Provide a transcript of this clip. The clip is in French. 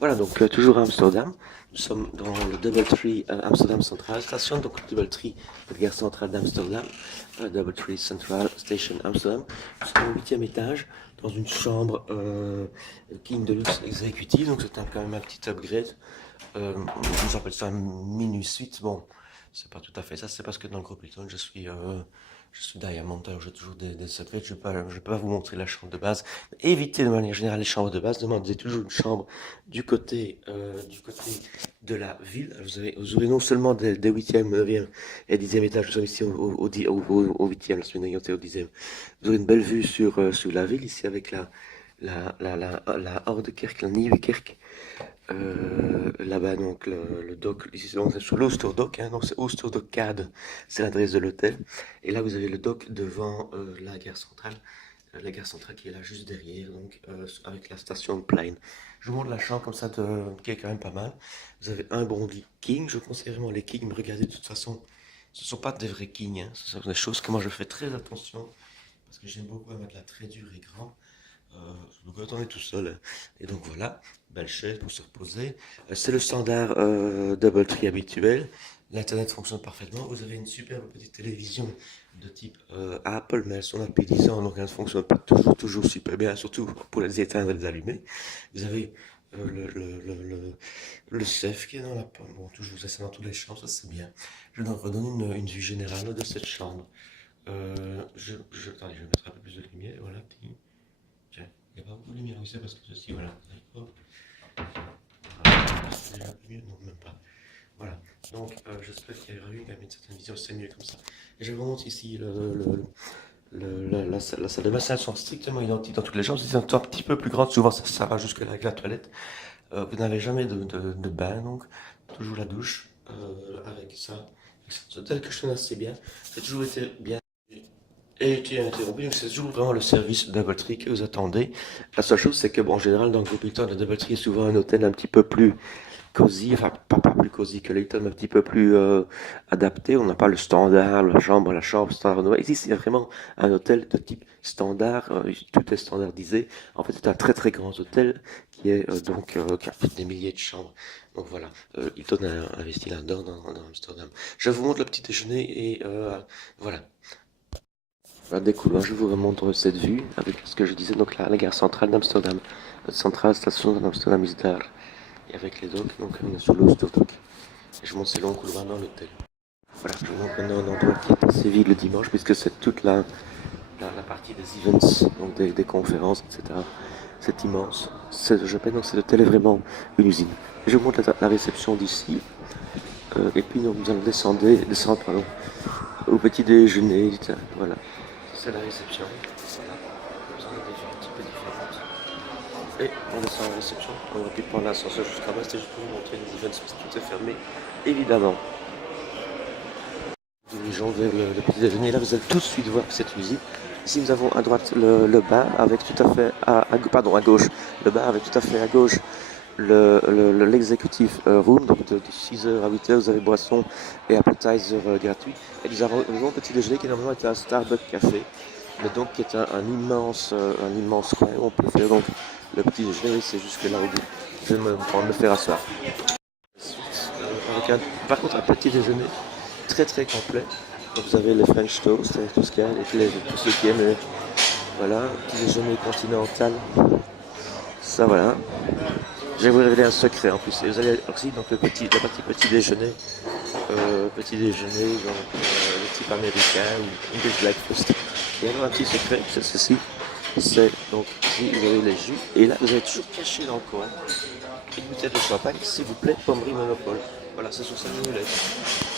Voilà, donc toujours à Amsterdam. Nous sommes dans le Doubletree Amsterdam Central Station, donc le Doubletree de la gare centrale d'Amsterdam, Doubletree Central Station Amsterdam. Nous sommes au 8e étage, dans une chambre King de luxe exécutive, donc c'est quand même un petit upgrade. On appelle ça un mini suite. Bon, c'est pas tout à fait ça, c'est parce que dans le groupe Hilton, je suis Diamond, alors j'ai toujours des secrets. Je vais pas vous montrer la chambre de base. Évitez de manière générale les chambres de base. Demandez toujours une chambre du côté de la ville. Vous aurez non seulement des 8e, 9e et 10e étages, nous sommes ici au 8e, la semaine dernière, on était au 10e. Vous aurez une belle vue sur la ville, ici avec la Oudekerk, la Nieuwekerk. Là-bas, donc, le dock, ici, on est sur l'Oosterdok, hein, donc c'est Oosterdokade, c'est l'adresse de l'hôtel. Et là, vous avez le dock devant la gare centrale qui est là juste derrière, donc avec la station de Plein. Je vous montre la chambre comme ça, qui est quand même pas mal. Vous avez un bon lit king, je conseille vraiment les kings, mais regardez, de toute façon, ce ne sont pas des vrais kings, hein, ce sont des choses que moi je fais très attention, parce que j'aime beaucoup un matelas très dur et grand. Donc quand on est tout seul. Hein. Et donc voilà, belle chaise pour se reposer. C'est le standard Doubletree habituel. L'Internet fonctionne parfaitement. Vous avez une superbe petite télévision de type Apple, mais elles sont là depuis 10 ans, donc elles ne fonctionnent pas toujours super bien, surtout pour les éteindre et les allumer. Vous avez le chef qui est dans la pomme. Bon, toujours, ça c'est dans toutes les chambres, ça c'est bien. Je vous redonne une vue générale de cette chambre. Attendez, je vais mettre un peu plus de lumière, voilà. Tiens, il n'y a pas beaucoup de lumière ici parce que ceci, voilà. Hop. C'est déjà mieux, non, même pas. Voilà. Donc, j'espère qu'il y aura eu quand même une certaine vision, c'est mieux comme ça. Et je vous montre ici la salle de massage sont strictement identiques dans toutes les chambres. C'est un petit peu plus grande, souvent ça va jusque là avec la toilette. Vous n'avez jamais de bain, donc toujours la douche avec ça. Avec cet hôtel que je connais assez bien. Ça a toujours été bien. Et été interrompu, donc c'est toujours vraiment le service Doubletree que vous attendez. La seule chose, c'est que, bon, en général, dans le groupe Hilton, le Doubletree est souvent un hôtel un petit peu plus cosy, enfin, pas plus cosy que l'Hilton, mais un petit peu plus adapté. On n'a pas le standard, la chambre standard. Ici, c'est vraiment un hôtel de type standard, tout est standardisé. En fait, c'est un très très grand hôtel qui est qui a des milliers de chambres. Donc voilà, Hilton a investi là-dedans dans Amsterdam. Je vous montre le petit déjeuner et voilà. Voilà des couloirs, je vous remontre cette vue avec ce que je disais, donc la gare centrale d'Amsterdam, la centrale station d'Amsterdam is daar. Et avec les docks, donc on est sur l'Oosterdok. Et je monte ces longs couloirs dans l'hôtel. Voilà, je vous montre maintenant un endroit qui est assez vide le dimanche, puisque c'est toute la partie des events, donc des conférences, etc. C'est immense. Je pense donc cet hôtel est vraiment une usine. Et je vous montre la réception d'ici. Et puis nous allons descendre pardon, au petit déjeuner. Voilà, c'est la réception. Voilà. Comme ça, on a des vues un petit peu différentes. Et on descend à la réception. On va plus prendre l'ascenseur jusqu'à bas. C'était juste pour vous montrer les events parce que tout est fermé, évidemment. Dirigeons vers le petit déjeuner. Là, vous allez tout de suite voir cette usine. Ici, nous avons à droite le bar avec tout à fait pardon, à gauche. Le bar avec tout à fait à gauche l'executive room, donc de 6h à 8h, vous avez boisson et appetizer gratuit. Et nous avons un petit déjeuner qui normalement était un Starbucks café, mais donc qui est un immense coin où on peut faire donc le petit déjeuner, c'est jusque là au bout. Je vais me faire asseoir. Avec par contre un petit déjeuner très très complet. Donc vous avez les French toast, tout ce qu'il y a, tous ceux qui aiment, voilà, petit déjeuner continental. Ça voilà. Je vais vous révéler un secret en plus. Et vous allez aussi donc la partie petit déjeuner, donc le type américain ou English breakfast. Et alors un petit secret, c'est ceci. C'est donc ici vous avez les jus et là vous avez toujours caché dans le coin une bouteille de champagne, s'il vous plaît, Pommery Monopole. Voilà, c'est sur ça que je vous laisse.